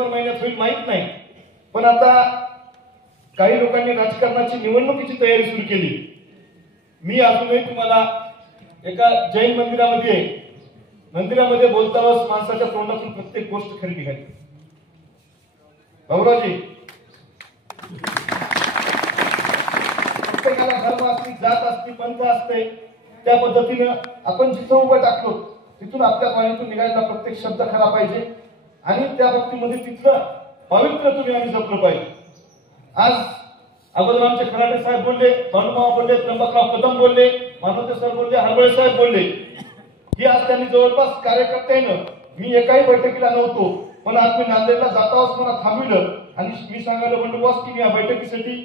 महिन्यात होईल माहित नाही, पण आता काही लोकांनी राजकारणाची निवडणुकीची तयारी सुरू केली। मी अजूनही तुम्हाला एका जैन मंदिरामध्ये बोलताना माणसाच्या तोंडातून प्रत्येक गोष्ट खरी निघाली। भाऊराजी, प्रत्येकाला धर्म असते, जात असते, पंथ असते, त्या पद्धतीने आपण जिथं उभं टाकलो तिथून आपल्या पाण्यातून निघायला प्रत्येक शब्द खरा पाहिजे आणि त्या बाबतीमध्ये तिथलं पवित्र तुम्ही आम्ही जपलं पाहिजे। आज अगोदर आमचे खराटे साहेब बोलले, भानुमामा बोलले, त्र्यंबकराव कदम बोलले, मानवते सर बोलले, हरबळे साहेब बोलले की आज त्यांनी जवळपास कार्यकर्त्यानं मी एकाही बैठकीला नव्हतो, पण आज मी नांदेडला जाताच मला थांबविलं आणि मी सांगायला म्हणलो बॉस की मी या बैठकीसाठी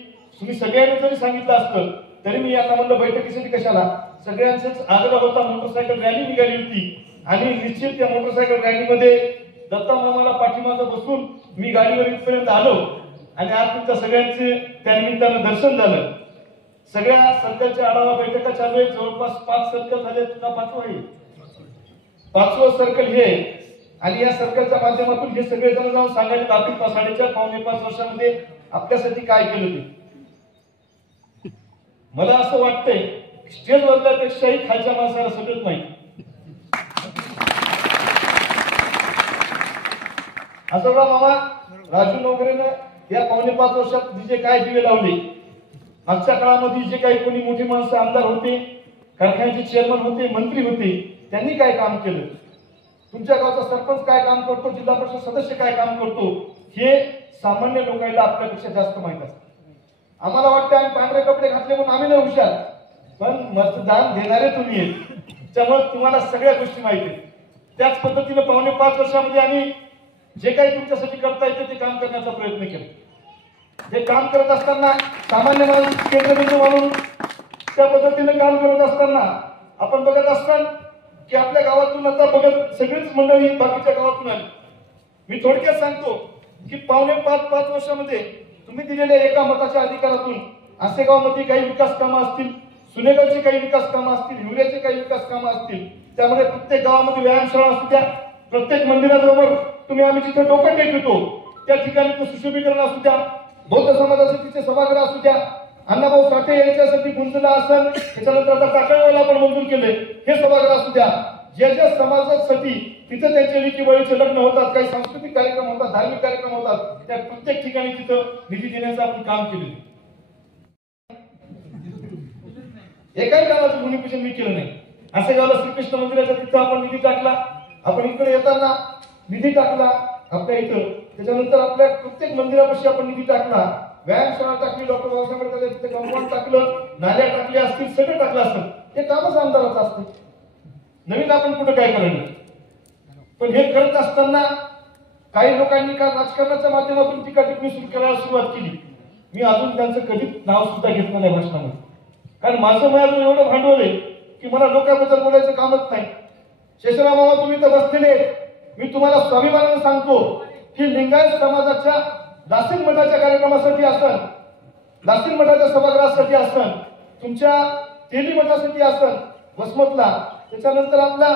तुम्ही सगळ्यांनी जरी सांगितलं असतं तरी मी यांना म्हणलं बैठकीसाठी कशाला, सगळ्यांचाच आग्रह होता। मोटरसायकल रॅली निघाली होती आणि निश्चित त्या मोटरसायकल रॅलीमध्ये दत्ता मामाला पाठीमागं बसून मी गाडीवर इथपर्यंत आलो आणि आज तुमच्या सगळ्यांचे त्या निमित्तानं दर्शन झालं। सगळ्या सर्कलच्या आढावा बैठका चालू आहेत, जवळपास 5 सर्कल झाले, तुला 5वं आहे, 5वं सर्कल हे आणि या सर्कलच्या माध्यमातून हे सगळे जण जाऊन सांगायला लागतील 4.5-5 वर्षामध्ये आपल्यासाठी काय केलं ते। मला असं वाटतंय स्टेज वरल्यापेक्षाही खालच्या माणसाला सगळंच माहिती। असं मामा राजू नोकरेनं या 4.5 वर्षात जे काय दिवे लावले, मागच्या काळामध्ये जे काही कोणी मोठी माणसं आमदार होते, कारखान्याचे चेअरमन होते, मंत्री होते, त्यांनी काय काम केलं, तुमच्या गावचा सरपंच काय काम करतो, जिल्हा परिषद सदस्य काय काम करतो, हे सामान्य लोकांना आपल्यापेक्षा जास्त माहित असतं। आम्हाला वाटतं आम्ही पांढरे कपडे घातले म्हणून आम्ही नाही हुशार, पण मतदान देणारे तुम्ही आहेत, त्यामुळे तुम्हाला सगळ्या गोष्टी माहिती आहेत। त्याच पद्धतीने 4.5 वर्षामध्ये आम्ही जे काही तुमच्यासाठी करता येते ते काम करण्याचा प्रयत्न केला। हे काम करत असताना सामान्य माणूस केंद्रबिंदू म्हणून त्या पद्धतीने काम करत असताना आपण बघत असताना की आपल्या गावातून आता बघत सगळीच मंडळी बाकीच्या गावातून आली। मी थोडक्यात सांगतो की 4.5 वर्षामध्ये तुम्ही दिलेल्या एका मताच्या अधिकारातून आसेगावमध्ये काही विकास कामं असतील, सुनेगावचे काही विकास कामं असतील, हिवऱ्याचे काही विकास कामं असतील, त्यामध्ये प्रत्येक गावामध्ये व्यायामशाळा असू द्या, प्रत्येक मंदिराबरोबर तुम्ही आम्ही जिथे डोकं टेकतो त्या ठिकाणी सुशोभीकरण असू द्या, बौद्ध समाजाचे तिथे सभागृह असू द्या, अण्णाभाऊ साठे यांच्यासाठी गुंजला असेल, त्याच्यानंतर आता टाकळवायला आपण मंजूर केले हे सभागृह असू द्या, ज्या समाजासाठी तिथे त्यांचे लेकी बळीचे लग्न होतात, काही सांस्कृतिक कार्यक्रम होतात, धार्मिक कार्यक्रम होतात, त्या प्रत्येक ठिकाणी तिथं निधी देण्याचं आपण काम केले। एकाही गावाचं भूमिपूजन मी केलं नाही। आसेगावला श्रीकृष्ण मंदिराच्या तिथं आपण निधी टाकला, आपण इकडे येताना निधी टाकला आपल्या इथं, त्याच्यानंतर आपल्या प्रत्येक मंदिरापाशी आपण निधी टाकला, व्यायामशाळा टाकली, डॉक्टर बाबासाहेब आंबेडकर तिथे कंपाऊंड टाकलं, नाल्या टाकल्या असतील, सगळं टाकलं असतं, हे कामच आमदाराचं असतं, नवीन आपण कुठं काय करायचं। पण हे करत असताना काही लोकांनी का राजकारणाच्या माध्यमातून टीका टिप्पणी सुरू करायला सुरुवात केली। मी अजून त्यांचं कधीच नाव सुद्धा घेतलं नाही भाषणामध्ये, कारण माझं माझं एवढं भांडवल आहे की मला लोकांबद्दल बोलायचं कामच नाही। शेषराव मामा तुम्ही तर बसलेले, मी तुम्हाला स्वाभिमानाने सांगतो की लिंगायत समाजाच्या लासीन मठाच्या कार्यक्रमासाठी असन, लासीन मठाच्या सभागृहासाठी असन, तुमच्या तेली मठासाठी असन वसमतला, त्याच्यानंतर आपला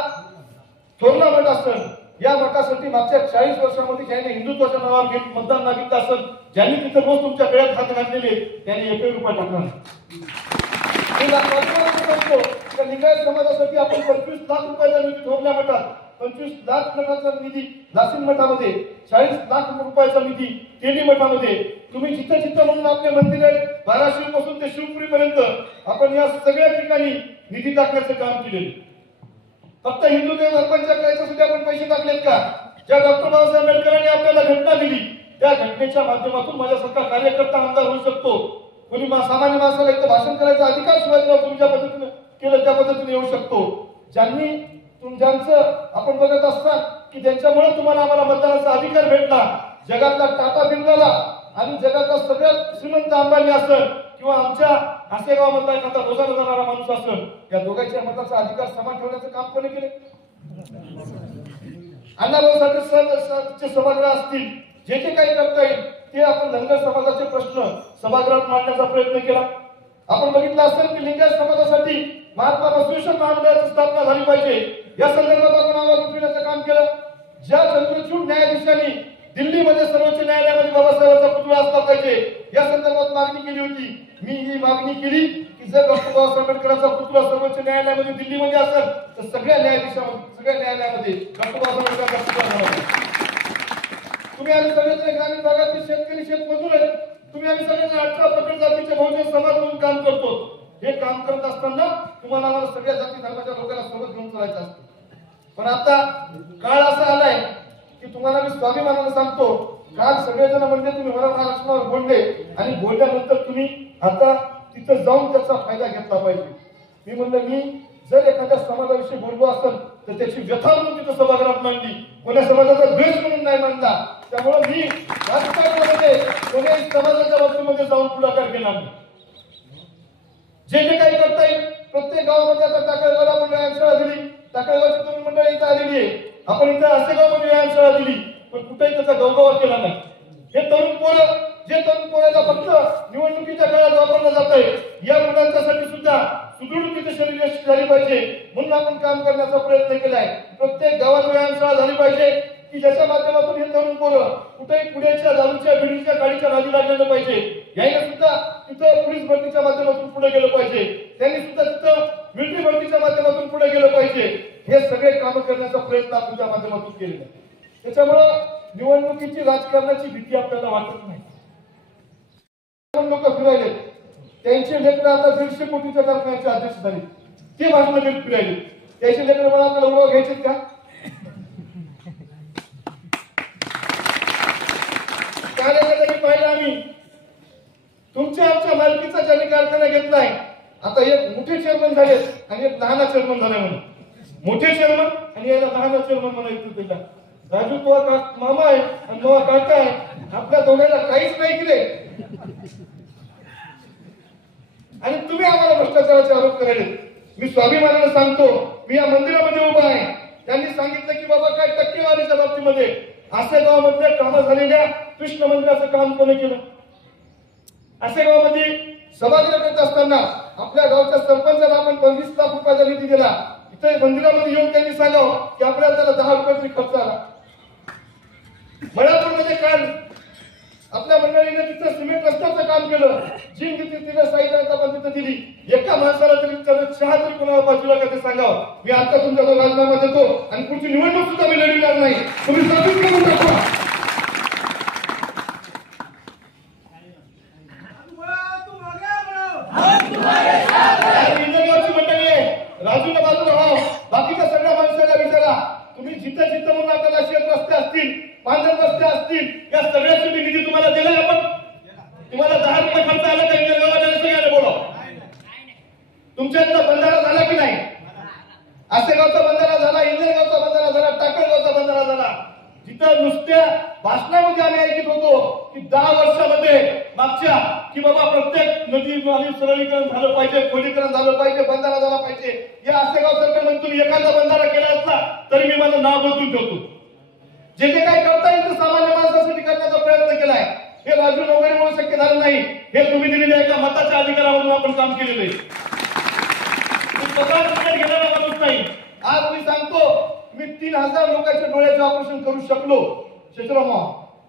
थोरला मठ असन, या मठासाठी मागच्या 40 वर्षामध्ये ज्यांनी हिंदुत्वाच्या नावावर मतदान मागितलं असेल, ज्यांनी तिथे रोज तुमच्या गळ्यात हात घातलेले, त्यांनी 1 रुपया टाकला नाही। लिंगायत समाजासाठी आपण 25 लाख रुपयाचा निधी थोरल्या मठात, 25 लाख मठाचा निधी लासीन मठामध्ये, 40 लाख रुपयाचा निधी तेली मठामध्ये, तुम्ही जिथं जिथं म्हणून आपले मंदिर आहेत 1200 पासून ते शिवपुरीपर्यंत आपण या सगळ्या ठिकाणी निधी टाकण्याचं काम केलेलं। फक्त हिंदू देव सरपंच करायचं सुद्धा आपण पैसे टाकलेत का? ज्या डॉक्टर बाबासाहेब आंबेडकरांनी आपल्याला घटना दिली त्या घटनेच्या माध्यमातून माझ्यासारखा कार्यकर्ता आमदार होऊ शकतो, कोणी सामान्य माणसाला इथं भाषण करायचा अधिकार शिवाजीराव तुमच्या पद्धतीने केलं त्या पद्धतीने येऊ शकतो। ज्यांनी तुमच्याचं आपण बघत असता की ज्यांच्यामुळे तुम्हाला आम्हाला मतदानाचा अधिकार भेटला, जगातला टाटा बिर्ला आणि जगातला सगळ्यात श्रीमंत अंबानी असेल किंवा आमच्या आसेगावमधला एखादा रोजाना जाणारा माणूस असेल, या दोघांच्या मताचा अधिकार समान ठेवण्याचं काम कोणी केले? अण्णाभाऊ साठे सभागृह असतील, जे जे काही करता येईल ते आपण धनगर समाजाचे प्रश्न सभागृहात मांडण्याचा प्रयत्न केला। आपण बघितलं असेल की लिंगायत समाजासाठी महात्मा बसवेश्वर महामंडळाची स्थापना झाली पाहिजे, या संदर्भात आपण आवाज उठवण्याचं काम केलं। ज्या चंद्रचूड न्यायाधीशांनी दिल्लीमध्ये सर्वोच्च न्यायालयामध्ये बाबासाहेबांचा पुतळा असला पाहिजे या संदर्भात मागणी केली होती. मी ही मागणी केली की जर डॉक्टर बाबासाहेब आंबेडकरांचा पुतळा सर्वोच्च न्यायालयामध्ये दिल्लीमध्ये असेल तर सगळ्या न्यायालयामध्ये डॉक्टर बाबासाहेब आंबेडकरांचा पुतळा लावावा. तुम्ही आम्ही सगळ्यांचे ग्रामीण भागातील शेतकरी शेतमजूर आहेत. तुम्ही आम्ही सगळ्यांचे 18 प्रकार जातीचे बहुजन समाज म्हणून काम करतो. हे काम करत असताना तुम्हाला आम्हाला सगळ्या जाती धर्माच्या लोकांना सोबत घेऊन चालायचं असतं. पण आता काळ असा आलाय की तुम्हाला मी स्वाभिमानाने सांगतो, काल सगळेजण म्हणजे तुम्ही मराठा आरक्षणावर बोलले आणि बोलल्यानंतर तुम्ही आता तिथं जाऊन त्याचा फायदा घेतला पाहिजे. मी म्हणलं मी जर एखाद्या समाजाविषयी बोललो असेल तर त्याची व्यथा म्हणून तिथं सभागृहात मांडली, कोण्या समाजाचा द्वेष म्हणून नाही मांडला. त्यामुळे मी राजकारणामध्ये कोण्याही समाजाच्या बाबतीमध्ये जाऊन पुढाकार केला नाही. जे काही करता येईल प्रत्येक गावामध्ये आता टाकळगावला आपण व्यायामशाळा दिली. टाकळगावची तुम्ही मंडळी इथं आलेली आहे. आपण इथं आसेगावमध्ये व्यायामशाळा दिली पण कुठेही त्याचा गवगवा केला नाही. हे तरुण पोराला फक्त निवडणुकीच्या काळात वापरलं जात आहे. या मुलांच्यासाठी सुद्धा सुदृढ तिथे शरीर झाली पाहिजे म्हणून आपण काम करण्याचा प्रयत्न केलाय. प्रत्येक गावात व्यायामशाळा झाली पाहिजे की ज्याच्या माध्यमातून हे तरुण पोरं कुठेही पुण्याच्या दारूच्या बिडीच्या गाडीच्या नादी लागलेलं पाहिजे. याने सुद्धा तिथं पोलीस भरतीच्या माध्यमातून पुढे गेलं पाहिजे. त्यांनी सुद्धा तिथं मिलिटरी भरतीच्या माध्यमातून पुढे गेलं पाहिजे. हे सगळे काम करण्याचा प्रयत्न आपण त्या माध्यमातून केलेला आहे. त्याच्यामुळं निवडणुकीची राजकारणाची भीती आपल्याला वाटत नाही. लोक फिरायले त्यांचे लेकर आता 150 कोटीच्या कारखान्याचे अध्यक्ष झाले. ते भाषण देत फिरायले. त्याचे लेकर मला आपल्याला उडवा घ्यायचे का? पाहिलं आम्ही तुमच्या आमच्या मालकीचा ज्यांनी कारखाना घेतलाय आता एक मोठे चेअरमन झाले आणि एक लहान चेअरमन झाले. म्हणून मोठे चेअरमन आणि याला लहान चेअरमन म्हणायचं. त्याला राजू तो मामा आहे आणि नवा काका आहे. आपल्या दोघांना काहीच नाही केले आणि तुम्ही आम्हाला भ्रष्टाचाराचे आरोप करायले. मी स्वाभिमानाने सांगतो, मी या मंदिरामध्ये उभा आहे. त्यांनी सांगितलं की बाबा काय टक्केवारीच्या बाबतीमध्ये आसेगावमध्ये कामं झालेल्या कृष्ण मंदिराचं काम कोणी केलं? आसेगावमध्ये सभागृह करत असताना आपल्या गावच्या सरपंचाला आपण 25 लाख रुपयाचा निधी दिला. इथे मंदिरामध्ये येऊन त्यांनी सांगावं की आपल्याला त्याला 10 रुपये तरी खर्च आला. मळापूरमध्ये काल आपल्या मंडळीने तिथं सिमेंट रस्त्याचं काम केलं. जिम तिथे साईडला पण तिथं दिली. एका माणसाला तरी चहा तरी कोणाला बाजूला का ते सांगावं. मी आता तुमचा राजीनामा देतो आणि पुढची निवडणूक सुद्धा मी लढविणार नाही. तुम्ही साबित करून दाखवा. राजूला बाजूला व्हा. बाकीच्या सगळ्या माणसाला विचारा. तुम्ही जिथं जिथं म्हणून आपल्याला शेत रस्ते असतील, पांढर रस्ते असतील, या सगळ्यासाठी निधी तुम्हाला दिलाय आपण. तुम्हाला 10 रुपये खर्च आला का? इंडियन गावाला सगळ्यांना बोला. तुमच्या इथला बंधारा झाला की नाही? आसेगावचा बंधारा झाला, इंडियन गावचा बंधारा झाला, टाकळगावचा बंधारा झाला. जिथं नुसत्या भाषणामध्ये आम्ही ऐकत होतो की 10 वर्षामध्ये मागच्या की बाबा प्रत्येक नदी नाली सरळीकरण झालं पाहिजे, खोलीकरण झालं पाहिजे, बंधारा झाला पाहिजे. या आसेगाव सरकारने तुम्ही एखादा बंधारा केला असला तरी मी माझं नाव बदलून ठेवतो. जे जे काही करता येईल ते सामान्य माणसासाठी करण्याचा प्रयत्न केलाय. हे राजू वगैरेमुळे शक्य झालं नाही. हे तुम्ही दिलेल्या एका मताच्या अधिकारावरून आपण काम केलेलं आहे. घेणारा माणूस नाही. आज मी सांगतो, मी 3000 लोकांच्या डोळ्याचे ऑपरेशन करू शकलो शेषराव,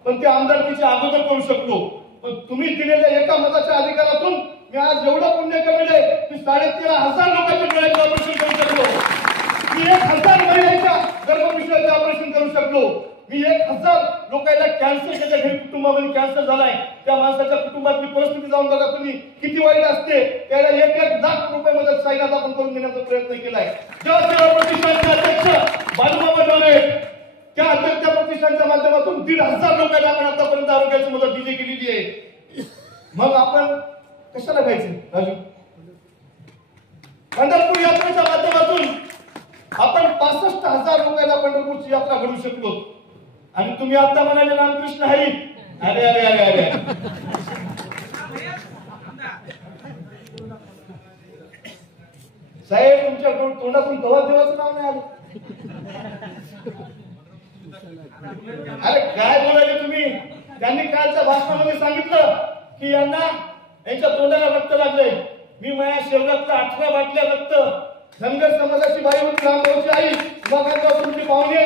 पण ते आमदारकीच्या अगोदर करू शकलो. पण तुम्ही दिलेल्या एका मताच्या अधिकारातून मी आज एवढं पुण्य कमवलंय की 13,500 लोकांच्या डोळ्याचे ऑपरेशन करू शकलो. मी 1000 महिलांच्या गर्भपिशवीचे ऑपरेशन करू शकलो. मी 1000 लोकांना कॅन्सर, त्याच्या घरी कुटुंबामध्ये कॅन्सर झालाय त्या माणसाच्या कुटुंबातली परिस्थिती जाऊन बघा तुम्ही किती वाईट असते. त्याला 1 लाख रुपये मदत साईनाथ आपण करून देण्याचा प्रयत्न केलाय. जेव्हा सेवा प्रतिष्ठानचे अध्यक्ष बालूमामा डोळे त्या अध्यक्ष प्रतिष्ठानच्या माध्यमातून 1,500 लोकांना आपण आतापर्यंत आरोग्याची मदत दिली गेलेली आहे. मग आपण कशाला खायचं राजू? पंढरपूर यात्रेच्या माध्यमातून आपण 65,000 लोकांना पंढरपूरची यात्रा घडवू शकलो. आणि तुम्ही आता म्हणाले रामकृष्ण हरी. अरे अरे अरे अरे साहेब, तुमच्या तोंडातून कवा देवाचं नाव नाही आलं. अरे काय बोलायले तुम्ही? त्यांनी कालच्या भाषणामध्ये सांगितलं की यांच्या तोंडाला रक्त लागलंय. मी माझ्या शरीरातल्या 18 बाटल्या रक्त धनगर समाजाची बाई होती, रामभाऊची आई, तुमची पाहुणे,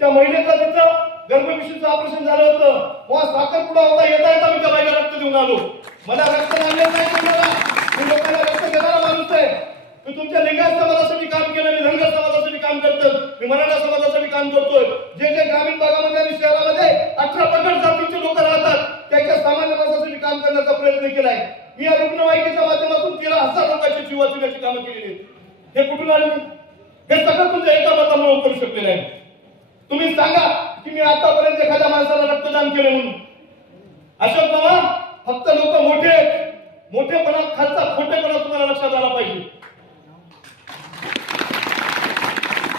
त्या महिलेचा तिथं गर्भपिशवीचं ऑपरेशन झालं होतं, तेव्हा साखरपुडा होता, येता येता मी त्या बाईला रक्त देऊन आलो. मला रक्त लागलं नाही तुम्हाला, मी लोकांना रक्त देणारा माणूस आहे. मी तुमच्या लिंगायत समाजासाठी काम केलं, मी धनगर समाजासाठी काम करतो, मी मराठा समाजासाठी काम करतोय. जे जे ग्रामीण भागामध्ये आणि शहरामध्ये 18 पगड जातीचे लोक राहतात त्याच्या सामान्य माणसासाठी काम करण्याचा प्रयत्न केलाय. मी या रुग्णवाहिकेच्या माध्यमातून 13,000 लोकांची जीव वाचवण्याची कामं केलेली आहेत. हे कुठून आले? हे सगळं तुमच्या एका मतामुळे करू शकलेलं आहे. तुम्ही सांगा की मी आतापर्यंत एखाद्या माणसाला रक्तदान केले म्हणून. अशोक बाबा, फक्त लोक मोठेपणा खालचा खोटेपणा तुम्हाला लक्षात आला पाहिजे.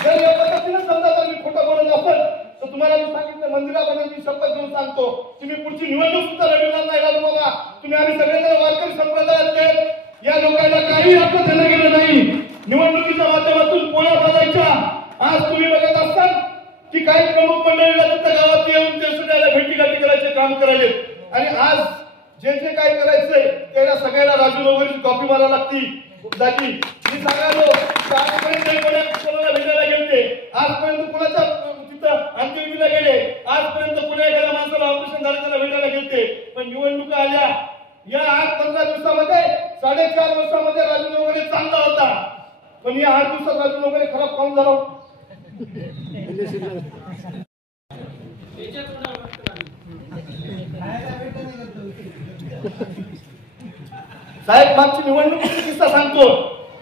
जर या पद्धतीने समजा जर मी खोटं बोलत असेल तर तुम्हाला मी सांगितलं, मंदिरामध्ये मी शपथ घेऊन सांगतो की मी पुढची निवडणूक सुद्धा लढवणार नाही. राजू बाबा, तुम्ही आम्ही सगळेजण वारकरी संप्रदायातले, या लोकांना काही अर्थ देणं गेलं नाही. निवडणुकीच्या माध्यमातून पोळ्या भाजायच्या. आज तुम्ही बघत असताल की काही प्रमुख मंडळीला तुमच्या गावात येऊन ते सुद्धा भेटीगाठी करायचे काम करायचे. आणि आज जे जे काय करायचंय त्याला सगळ्याला राजू वगैरे कॉपी मारायला लागती. मी सांगालो आजपर्यंत कोणाला भेटायला गेलते, आजपर्यंत कोणाच्या तिथं अंत्यविधीला गेले, आजपर्यंत पुणे एखाद्या माणसाला ऑपरेशन झालं त्याला भेटायला गेलते. पण निवडणुका आल्या, या 8-15 दिवसामध्ये 4.5 वर्षामध्ये राजू वगैरे चांगला होता. पण या 8 दिवसात राजू वगैरे खराब काम झाला. साहेब, मागची निवडणुकीचा किस्सा सांगतो.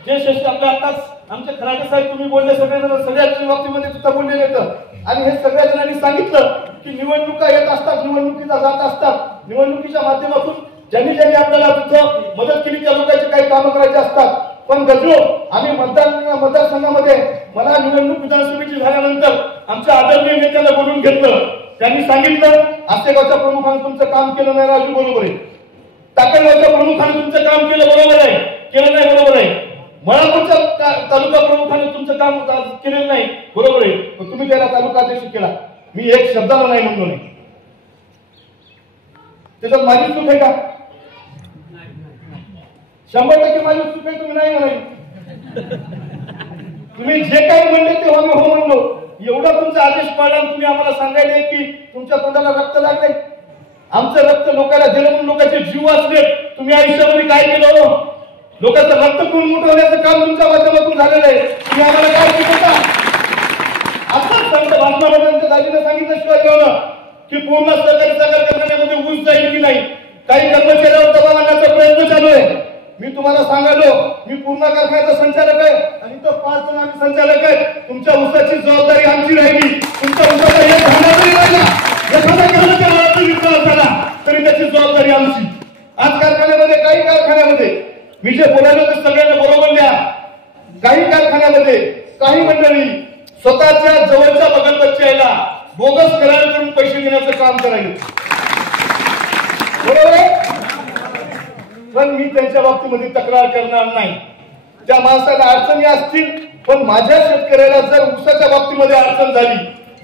जे शेष आपल्या आताच आमचे खराटे साहेब तुम्ही बोलले, सगळ्याच्या बाबतीमध्ये सुद्धा बोललेले होतं. आणि हे सगळ्या जणांनी सांगितलं की निवडणुका येत असतात, निवडणुकीचा जात असतात. निवडणुकीच्या माध्यमातून ज्यांनी आपल्याला तिथं मदत केली त्या लोकांची काही कामं करायची असतात. पण गजो, आम्ही मतदारसंघामध्ये मला निवडणूक विधानसभेची झाल्यानंतर आमच्या आदरणीय नेत्याला बोलून घेतलं. त्यांनी सांगितलं, आसेगावच्या प्रमुखांनी तुमचं काम केलं नाही. राजू बरोबर आहे. टाकळगावच्या प्रमुखांनी तुमचं काम केलं बरोबर आहे, केलं नाही बरोबर आहे. मळापूरच्या तालुका प्रमुखांनी तुमचं काम केलेलं नाही बरोबर आहे. पण तुम्ही त्याला तालुका अध्यक्ष केला. मी एक शब्दाला नाही म्हणलो नाही. त्याच्यात माझी चूक आहे का? 100% माझी चूक आहे. तुम्ही नाही म्हणाली. तुम्ही जे काही म्हणले ते मी हो म्हणलो. एवढा तुमचा आदेश पाळला, तुम्ही आम्हाला सांगायले की तुमच्या तोंडाला रक्त लागले. आमचं रक्त लोकांना दिलं म्हणून लोकांचे जीव वाचले. तुम्ही आयुष्यामध्ये काय केलं? लोकांचं रक्त पिऊन मोठवण्याचं काम तुमच्या माध्यमातून झालेलं आहे. तुम्ही आम्हाला काय शिकवता? आताच संत भाषणामध्ये दाजीने सांगितलं शिवाय की पूर्ण सहकारी साखर कारखान्यामध्ये ऊस जाईल की नाही. काही कर्मचाऱ्यावर दबाव आणण्याचा प्रयत्न चालू आहे. मी तुम्हाला सांगालो, मी पूर्ण कारखान्याचा संचालक आहे आणि तो 5 जण आम्ही संचालक आहे. तुमच्या ऊसाची जबाबदारी आमची राहिली. तुमच्या ऊसाचा एक झाला तरी राहिला, एखादा कर्मचाऱ्याचा विश्वास झाला तरी त्याची जबाबदारी आमची. आज कारखान्यामध्ये, काही कारखान्यामध्ये मी जे बोलायलो ते सगळ्यांना बरोबर द्या. काही कारखान्यामध्ये काही मंडळी स्वतःच्या जवळच्या बगलबच्च्याला बोगस करार करून पैसे देण्याचं काम करायचे. बरोबर आहे. पण मी त्यांच्या बाबतीमध्ये तक्रार करणार नाही. त्या माणसाला अडचणी असतील, पण माझ्या शेतकऱ्याला जर ऊसाच्या बाबतीमध्ये अडचण झाली,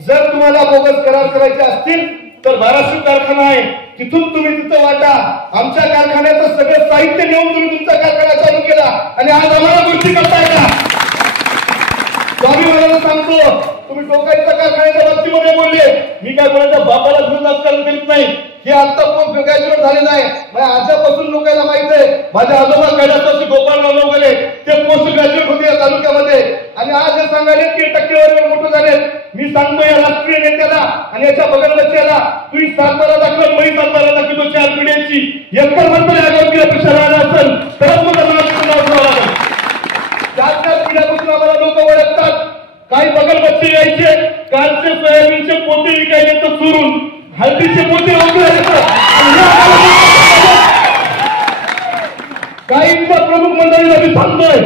जर तुम्हाला बोगस करार करायचे असतील तर धाराशिव कारखाना आहे, तिथून तुम्ही तिथं वाटा. आमच्या कारखान्याचं सगळं साहित्य नेऊन तुम्ही तुमचा कारखाना चालू केला आणि आज आम्हाला गोष्टी करताय का? स्वाभिमानाला सांगतो, तुम्ही टोकाईच्या कारखान्याच्या बाबतीमध्ये बोलले. मी काय कोणाच्या बापाला घेऊन राजकारण करीत नाही. हे आता पण ग्रॅज्युएट झालेलं आहे. माझ्या आजपासून लोकांना माहित आहे. माझ्या आजोबा कैलासवासी गोपाळराव गेले, ते पोस्ट ग्रॅज्युएट होते या तालुक्यामध्ये. आणि आज हे सांगायले की टक्केवारीवर मोठे झाले. मी सांगतो या राष्ट्रीय नेत्याला आणि याच्या बगलबच्च्याला, तुम्ही 7-12 दाखल, मी 7-12 दाखवतो 4 पिढ्यांची. एकर म्हणतो आरोग्यापेक्षा राहिला असेल तरच मग नाव लागेल. 4 पिढ्यापासून आम्हाला लोक ओळखतात. काही बगलबच्चे यायचे, कालचे सोयाबीनचे पोते विकायचे तर चोरून, हळदीचे पोते काही प्रमुख मंडळीला मी सांगतोय,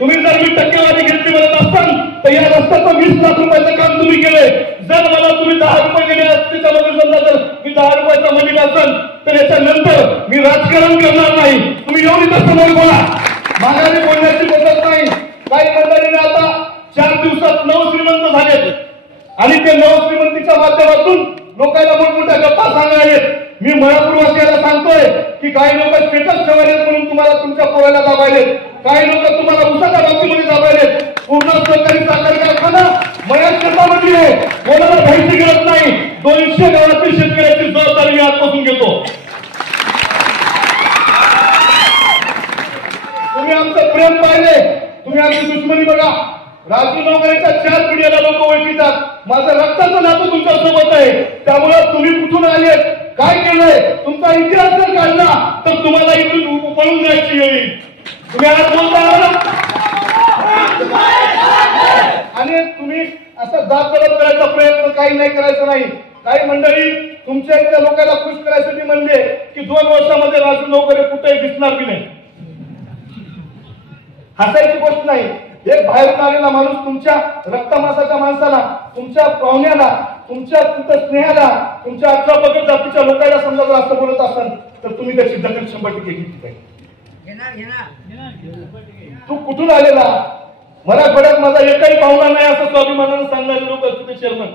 तुम्ही जर मी टक्केवारी घेतली म्हणत असाल तर या रस्त्याचं 20 लाख रुपयाचं काम तुम्ही केलंय. जर मला तुम्ही 10 रुपये दिले असते, त्यामध्ये समजा तर मी 10 रुपयाचा मलिक असेल तर याच्यानंतर मी राजकारण करणार नाही. तुम्ही येऊन इथं समोर बोला. माघारी बोलण्याची पद्धत नाही. काही मंडळीने आता 4 दिवसात 9 श्रीमंत झाले आणि ते 9 श्रीमंतीच्या माध्यमातून लोकांना मोठमोठ्या गप्पा सांगायले. मी मळापूरवासियाला सांगतोय की काही लोक स्टेटस ठेवायलेत म्हणून तुम्हाला तुमच्या पोराला दाबायलेत, काही लोक तुम्हाला उसाच्या बाबतीमध्ये दाबायलेत. पूर्ण सहकारी साखर कारखाना मया शेतामध्ये आहे, कोणाला भ्यायची गरज नाही. 200 गावातील शेतकऱ्याची जबाबदारी मी आजपासून घेतो. तुम्ही आमचं प्रेम पाहिले, तुम्ही आमची दुश्मनी बघा. राजू नवकरेच्या 4 पिढ्याला लोक ओळखीतात. माझं रक्ताचं नातं तुमच्या सोबत आहे. त्यामुळे तुम्ही कुठून आलेत, काय केलंय, तुमचा इतिहास जर काढला तर तुम्हाला इथून पळून जायची येईल. तुम्ही आज बोलता आणि तुम्ही असं दाब दडप करायचा प्रयत्न काही नाही करायचा नाही. काही मंडळी तुमच्या इथल्या लोकांना खुश करायसाठी म्हणले की 2 वर्षामध्ये राजू नवकरे कुठेही दिसणार की नाही. हसायची गोष्ट नाही. एक बाहेरून आलेला माणूस तुमच्या रक्तमासाच्या माणसाला, तुमच्या पाहुण्याला, तुमच्या स्नेहाला, तुमच्या 18 पगड जातीच्या लोकांना समजा जर असं बोलत असाल तर तुम्ही त्याची दखल 100% घेतली पाहिजे. तू कुठून आलेला, मराठवाड्यात माझा एकही पाहुणा नाही असं स्वाभिमानानं सांगणारे लोक तुझे चेअरमन.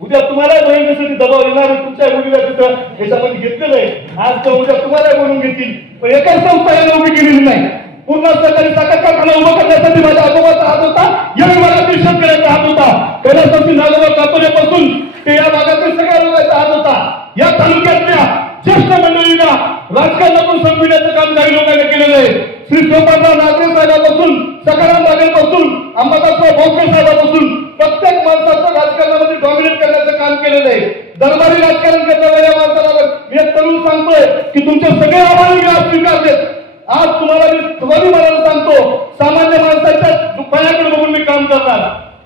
उद्या तुम्हाला बहिणीसाठी दबाव येणार. तुमच्या मुलीला तिथं याच्यामध्ये घेतलेलं आहे. आज तर उद्या तुम्हाला बोलून घेतील. पण एकाच संस्था याला उभी केलेली नाही. पूर्ण सहकारी साखर कारखाना उभा करण्यासाठी माझ्या आजोबाचा हात होता, या विभागातील शेतकऱ्याचा हात होता. कैलासवासी नागोबा कातोरेपासून ते या भागातील सगळ्या लोकांचा हात होता. या तालुक्यातल्या ज्येष्ठ मंडळींना राजकारणातून संपविण्याचं काम काही लोकांनी केलेलं आहे. श्री सोपानराव नागरे साहेबांपासून, सकाराम बागेपासून, अंबादासराव भोसले साहेबांपासून प्रत्येक माणसाचं राजकारणामध्ये डॉमिनेट करण्याचं काम केलेलं आहे. दरबारी राजकारण करणाऱ्या या माणसाला मी एक तरुण सांगतोय की तुमचे सगळे आव्हान मी आज स्वीकारलेत. आज तुम्हाला मी स्वाभिमानानं सांगतो, सामान्य माणसाच्या पायाकडे बघून मी काम करणार.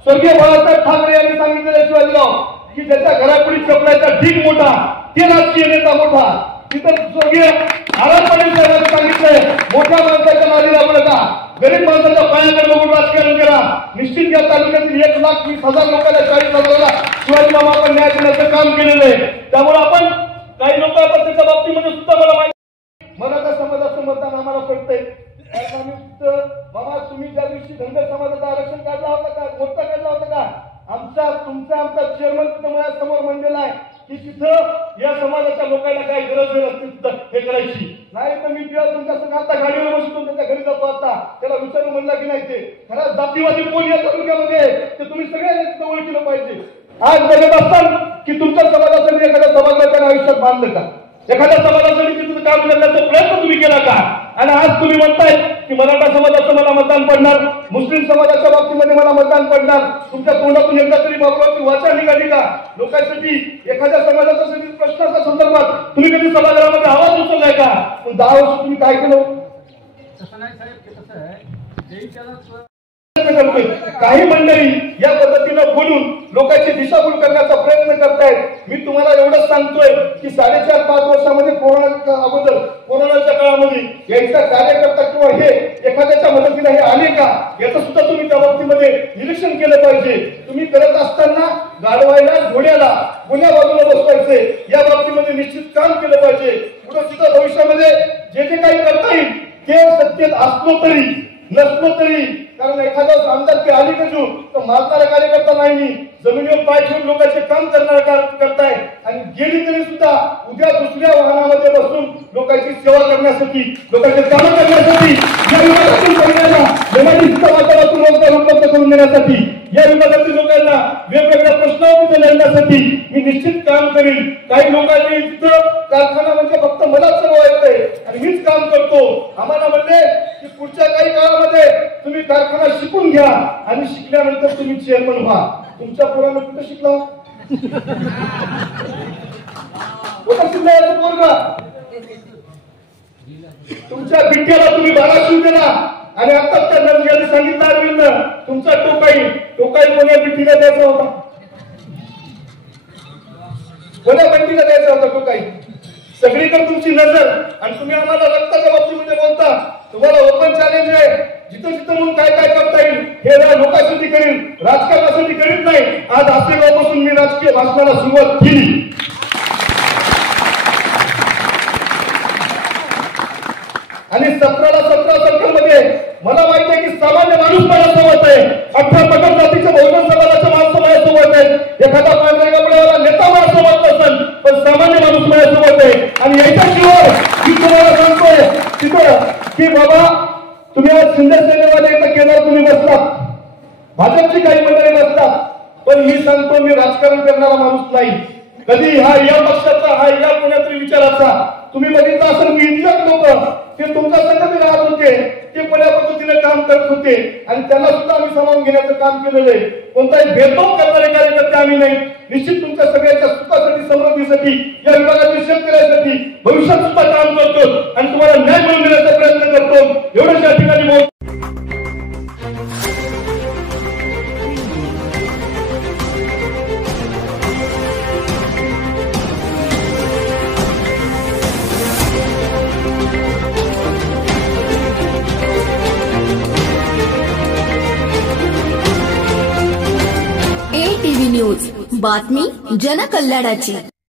स्वर्गीय बाळासाहेब ठाकरे यांनी सांगितलेलं शिवाजीराव की ज्याच्या घरापुढी चपलाचा ढीग मोठा ते राजकीय नेता मोठा. तिथं स्वर्गीय आराम पाटील साहेबांनी सांगितलंय मोठ्या माणसाच्या नादी लागू नका, गरीब माणसाच्या पायाकडे बघून राजकारण करा. निश्चित या तालुक्यातील 1,20,000 लोकांना 40,000 शिवाजी मामा आपण न्याय देण्याचं काम केलेलं आहे. त्यामुळे आपण काही लोक आता त्याच्या बाबतीमध्ये सुद्धा मला माहिती मराठा समाजाचं मतदान आम्हाला पडतंय. बाबा तुम्ही ज्या दिवशी धनगर समाजाचं आरक्षण काढला होता का, मोर्चा काढला होता का, आमचा चेअरमन तिथं माझ्या समोर म्हणलेला आहे की तिथं या समाजाच्या लोकांना काही गरज नसते हे करायची नाही. तर मी जेव्हा तुमच्या संघ आता गाडीवर बसतो त्याच्या घरी जातो, आता त्याला विचारून म्हणला की नाही ते खरं जातीवादी कोण या तालुक्यामध्ये ते तुम्ही सगळ्यांनी तिथं ओळखलं पाहिजे. आज बघत असताल की तुमच्या समाजासाठी एखाद्या सभागृहाच्या आयुष्यात बांधलं का, एखाद्या समाजासाठी तिथं काम करण्याचा प्रयत्न तुम्ही केला का. आणि आज तुम्ही म्हणताय की मराठा समाजाचं मला मतदान पडणार, मुस्लिम समाजाच्या बाबतीमध्ये मला मतदान पडणार. तुमच्या तोंडातून एकदा तरी बाबूरावची वाचा निघाली का लोकांसाठी, एखाद्या समाजासाठी प्रश्नाच्या संदर्भात तुम्ही कधी सभागृहामध्ये आवाज उचललाय का. पण 10 वर्ष तुम्ही काय केलं. तसं नाही साहेब, कसं आहे काही मंडळी या पद्धतीनं बोलून लोकांची दिशाभूल करण्याचा प्रयत्न करतायत. मी तुम्हाला एवढंच सांगतोय की 4.5-5 वर्षामध्ये कोरोनाच्या काळामध्ये याचा कार्यकर्ता किंवा हे एखाद्याच्या मदतीला हे आले का याचं सुद्धा तुम्ही त्या बाबतीमध्ये निरीक्षण केलं पाहिजे. तुम्ही करत असताना गाडवायला घोड्याला गुन्ह्या बाजूला बसवायचे या बाबतीमध्ये निश्चित काम केलं पाहिजे. पुढे सुद्धा भविष्यामध्ये जे काही करता येईल ते सत्तेत असलो तरी नसलो तरी, कारण एखादा आमदार ते आली कजू तर मारणारा कार्यकर्ता नाही, जमिनीवर पाय ठेवून लोकांचे काम करताय. आणि गेली तरी सुद्धा उद्या दुसऱ्या वाहनामध्ये बसून लोकांची सेवा करण्यासाठी, लोकांचे काम करण्यासाठी, या विभागातील महिलांना जमिनीच्या वातावरणातून रोजगार उपलब्ध करून देण्यासाठी, या विभागातील लोकांना वेगवेगळ्या प्रश्नांमध्ये लढण्यासाठी मी निश्चित काम करेन. काही लोकांनी तिथं कारखाना म्हणजे फक्त मलाच चालवायचंय आणि मीच काम करतो. आम्हाला म्हणले की पुढच्या काही काळामध्ये तुम्ही कारखाना शिकून घ्या आणि शिकल्यानंतर तुम्ही चेअरमन व्हा. तुमच्या पोरानं कुठं शिकला कुठं शिकला याचं पोरगा. तुमच्या बिट्याला तुम्ही 12 शिव दिला आणि आता त्या नजरेने सांगितलं अरविंद तुमचा टोकाई कोण्या बिट्टीला द्यायचा होता, कोण्या बंडीला द्यायचा होता टोकाई. सगळीकडे तुमची नजर आणि तुम्ही आम्हाला रक्ताच्या बाबतीमध्ये बोलता. तुम्हाला ओपन चॅलेंज आहे, जिथं जिथं म्हणून काय काय करता येईल हे लोकांसाठी करेल, राजकारणासाठी करीत नाही. आज आसेगावपासून मी राजकीय भाषणाला सुरुवात केली. आणि 17 सर्कलमध्ये मला माहिती आहे की सामान्य माणूस माझ्यासोबत आहे, 18 पगड जातीच्या बहुजन समाजाच्या माणसं माझ्यासोबत आहेत. एखादा पांढऱ्या कपड्यावाला नेता माझ्यासोबत नसेल पण सामान्य माणूस माझ्यासोबत आहे. आणि याच्याशिवाय मी तुम्हाला सांगतोय तिथं की बाबा तुम्ही आज शिंदे सेनेवाले इथं केंद्रात तुम्ही बसलात, भाजपची काही मंडळी नसतात, पण मी सांगतो, मी राजकारण करणारा माणूस नाही. कधी हा या पक्षाचा, हा या कोणातरी विचाराचा. तुम्ही बघितलं असेल की इतकं लोक ते तुमच्या संघात राहत होते, ते कोण्या पद्धतीने काम करत होते आणि त्यांना सुद्धा आम्ही सामावून घेण्याचं काम केलेलं आहे. कोणताही भेदभाव करणारे कार्यकर्ते आम्ही नाही. निश्चित तुमच्या सगळ्यांच्या सुखासाठी, समृद्धीसाठी, या विभागातील शेतकऱ्यांसाठी भविष्यात सुद्धा काम करतो आणि तुम्हाला न्याय मिळवून देण्याचा प्रयत्न करतो. एवढंच या ठिकाणी बोल. ATV न्यूज, बातमी जनकल्याणाची.